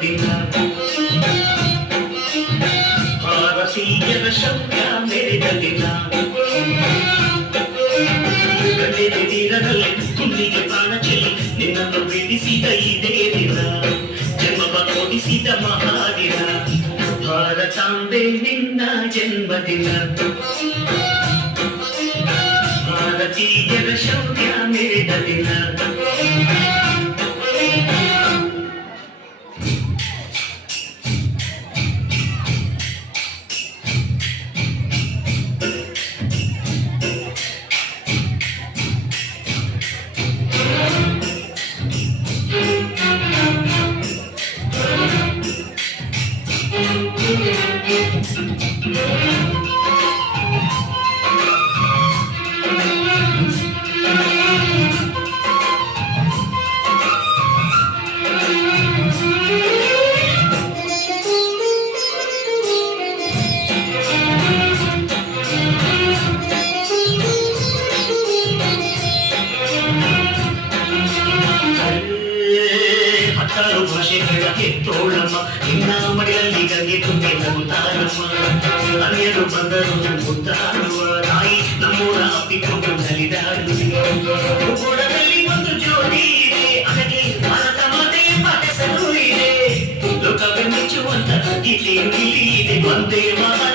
ದಿನ ಭಾರತೀಯರ ಶೌರ್ಯ ಮೆರೆದ ದಿನ ಗಂಟೆದ ತೀರದಲ್ಲಿ ತುಂಬಿಗೆ ಪ್ರಾಣ ಚೆಲ್ಲಿ ನಿನ್ನನ್ನು ಬಿಡಿಸಿದ ಇದೇ ದಿನ ಜನ್ಮವ ಕೊಡಿಸಿದ ಮಹಾದಿನ ಭಾರತಾಂಬೆ ನಿನ್ನ ಜನ್ಮದಿನ ಭಾರತೀಯರ ಶೌರ್ಯ ಮೆರೆದ ದಿನ ಹತ್ತಾರು ಭಾಷೆಗಳ ಕೆತ್ತೋಳಮ್ಮ ನಿನ್ನ ಮಡಿಲಲ್ಲಿ ಗಂಗೆ ತುಂಬೆ ನಗುತ್ತಾರಮ್ಮ ಅನ್ಯರು ಬಂದರು ಮುತ್ತಾಡುವ ತಾಯಿ ನಮ್ಮೂರ ಅಪ್ಪಿಕೊಂಡು ನಲಿದಾಡುವುದರಲ್ಲಿ ಒಂದು ಜೋಡಿ ಇದೆ ಅದಕ್ಕೆ ಭಾರತ ಮಾತೆ ಎಂಬ ಹೆಸರು ಇದೆ ಲೋಕವೇ ಮೆಚ್ಚುವಂತ ಗೀತೆ ಇಲ್ಲಿ ಇದೆ ಒಂದೇ ಮಾತ